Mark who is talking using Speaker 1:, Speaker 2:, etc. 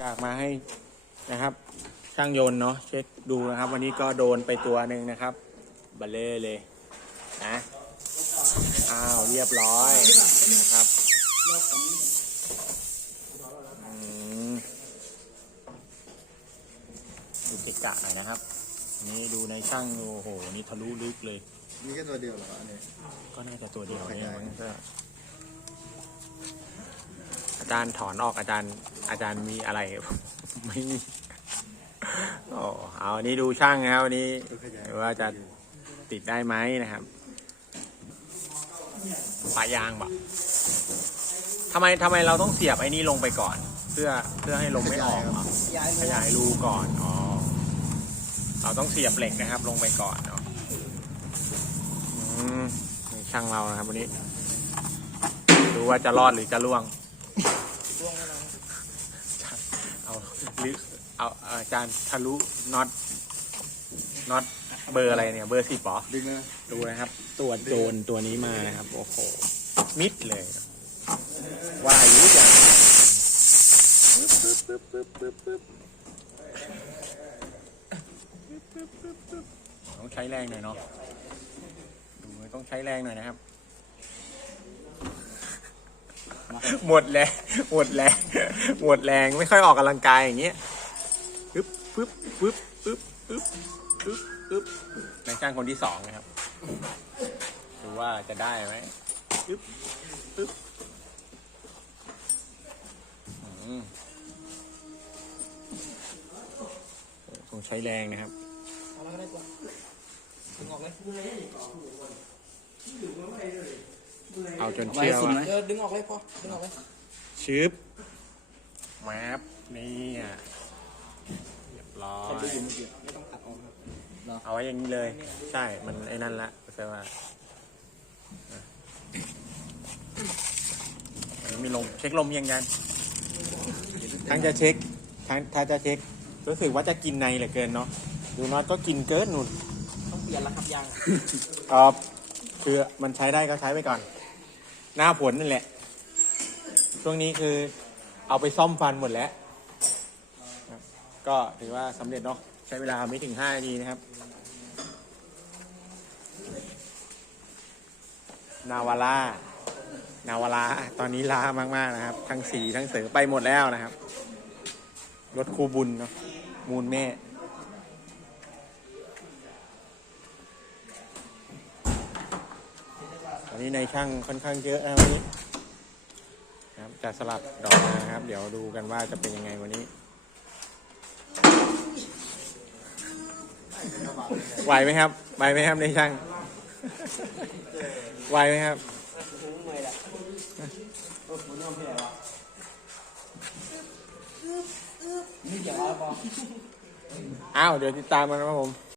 Speaker 1: จากมาให้นะครับ ช่างยนต์เนาะเช็คดูนะครับ วันนี้ก็โดนไปตัวหนึ่งนะครับบัลเล่เลยนะอ้าวเรียบร้อยนะครับอืมดูเกะกะหน่อยนะครับอันนี่ดูในช่างโอ้โหนี่ทะลุลึกเลย
Speaker 2: มีแค่ตัวเดียวเหรออันนี้
Speaker 1: ก็น่าจะตัวเดียวเนี่ยมันก็อาจารย์ถอนออกอาจารย์ อาจารย์มีอะไร ไม่มีโอ้เอาอันนี้ดูช่างนะครับวันนี้
Speaker 2: ว่า
Speaker 1: จะติดได้ไหมนะครับปะยางแบบทำไมทำไมเราต้องเสียบไอ้นี่ลงไปก่อน เพื่อเพื่อให้ลมไม่ออกเหรอ
Speaker 3: ย้าย
Speaker 1: ขยายรูก่อนอ๋อเราต้องเสียบเหล็กนะครับ ลงไปก่อนเนาะอืมนี่ช่างเรานะครับวันนี้ ดูว่าจะรอดหรือจะล่วง
Speaker 3: ร่วงแน่นอน
Speaker 1: หรือเอาอาจารย์ทะลุน็อตน็อตเบอร์อะไรเนี่ย เบอร์สิบหรอ
Speaker 2: ดึงนะ
Speaker 1: ดูนะครับ ตัวโจนตัวนี้มานะครับ โอ้โห มิดเลย ว่ายุ่ยังต้องใช้แรงหน่อยเนาะดูต้องใช้แรงหน่อยนะครับ หมดแรงหมดแรงหมดแรงไม่ค่อยออกกำลังกายอย่างเงี้ยปึ๊บปึ๊บปึ๊บปึ๊บปึ๊บปึ๊บปึ๊บในช่างคนที่สองนะครับดูว่าจะได้ไหมปึ๊บปึ๊บต้องใช้แรงนะครับ
Speaker 3: เอาแล้วก็ได้ตัวดึงออกเลย
Speaker 1: จนเชี่ยวอะ
Speaker 3: เออดึงออกเลยพอดึงออกเลย
Speaker 1: ชึบแมปนี่อะเรียบร้อย
Speaker 3: ไม่ต้องตัดออกครับ
Speaker 1: เอาไว้อย่างนี้เลย ใช่ มันไอ้นั่นละแปลว่าอะอันนี้มีลม เช็คลมยังยันทั้งจะเช็ค ทั้งถ้าจะเช็ค รู้สึกว่าจะกินในเหลือเกินเนาะ ดูน็อตก็กินเกินนุ่น
Speaker 3: ต้องเปลี่ยนแล้วครับยาง
Speaker 1: ครับ คือมันใช้ได้ก็ใช้ไปก่อน หน้าผลนั่นแหละ ช่วงนี้คือเอาไปซ่อมฟันหมดแล้ว ก็ถือว่าสำเร็จเนาะใช้เวลาไม่ถึงห้านาทีนะครับ นาวาร่านาวาร่าตอนนี้ล้ามาก ๆ นะครับ ทั้งสีทั้งเสือไปหมดแล้วนะครับ รถคูบุญเนาะมูลแม่ นี้ในช่างค่อนข้างเยอะนะวันนี้ครับจะสลับดอกมานะครับ เดี๋ยวดูกันว่าจะเป็นยังไงวันนี้ ไหวไหมครับไหวไหมครับในช่าง ไหวไหมครับ
Speaker 3: นี่เกี่ยวอะไรพอ
Speaker 1: อ้าวเดี๋ยวติดตามกันนะครับผม